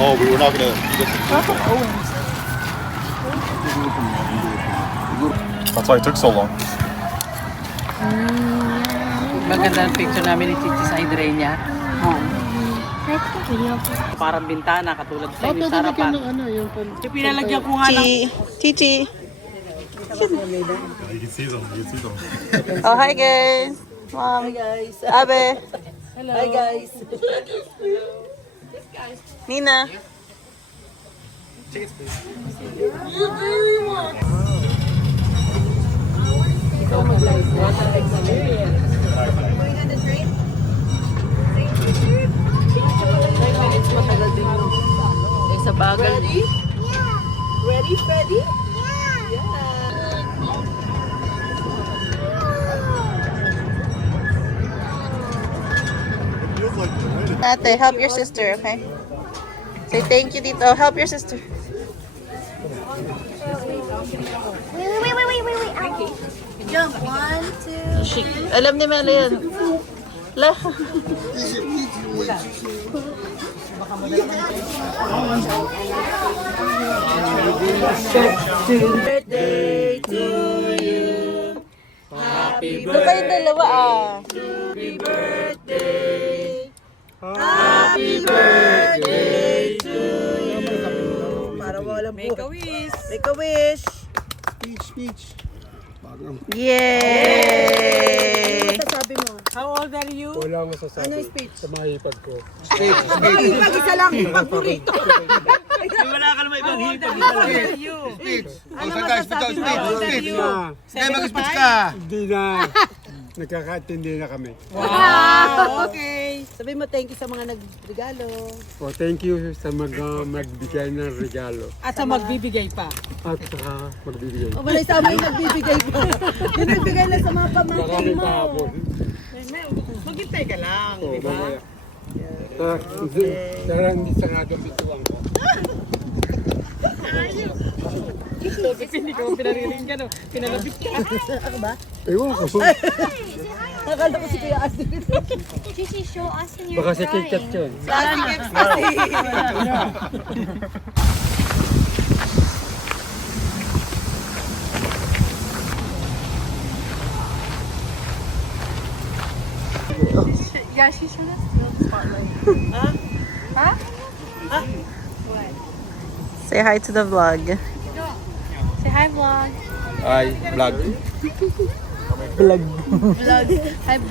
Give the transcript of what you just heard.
Oh, we were not gonna. That's why it took so long. Maganda ang picture namin ni Chichi sa hydrenia. Parang bintana, katulad sa inyo sa harapan. Yung pinalagyan ko nga ng... Chichi. You can see them. You can see them. Oh, hi guys. Mom. Hi guys. Abe. Hello. Hi guys. Nina. Matagal din yung sa bagal. Ready? Ready, Freddy? Ate, help your sister, okay? Say thank you, Dito. Help your sister. Wait. Jump. 1, 2. Alam ni Mela yan. La. Birthday to you. Happy Ito kayong dalawa birthday. Happy birthday to you. Para walang Make a wish. Make a wish. Speech. Yay! Sabi mo. How old are you? Wala masasabi. Ano yung speech? Sa mahipag ko. Hipag isa lang. Paborito. Wala ka naman ibang hipag. How old are you? Ano masasabi mo? How old are you? Mag-speech ka! Hindi na. Nagkakaintindi na kami. Wow! Okay. Sabi mo thank you sa mga nagregalo. O, thank you sa magbigay ng regalo. At sa magbibigay pa. At saka magbibigay. O wala sa amin yung nagbibigay pa. Yung nagbigay lang sa mga pamangkin Maraming mo. kahapon. Maghintay ka lang, Oo, di ba? mamaya. Tara, hindi sa nga bituang ko. Hindi ko pinariling ka, no? Pinalabit ka. Ako ba? Ewan ko. Akala ko si Kuya Asti. Chichi, show us in your Baka si drawing. Kit yun. Yeah, she showed us the spotlight. Huh? Say hi to the vlog. Say hi, vlog. Hi, vlog. Hi,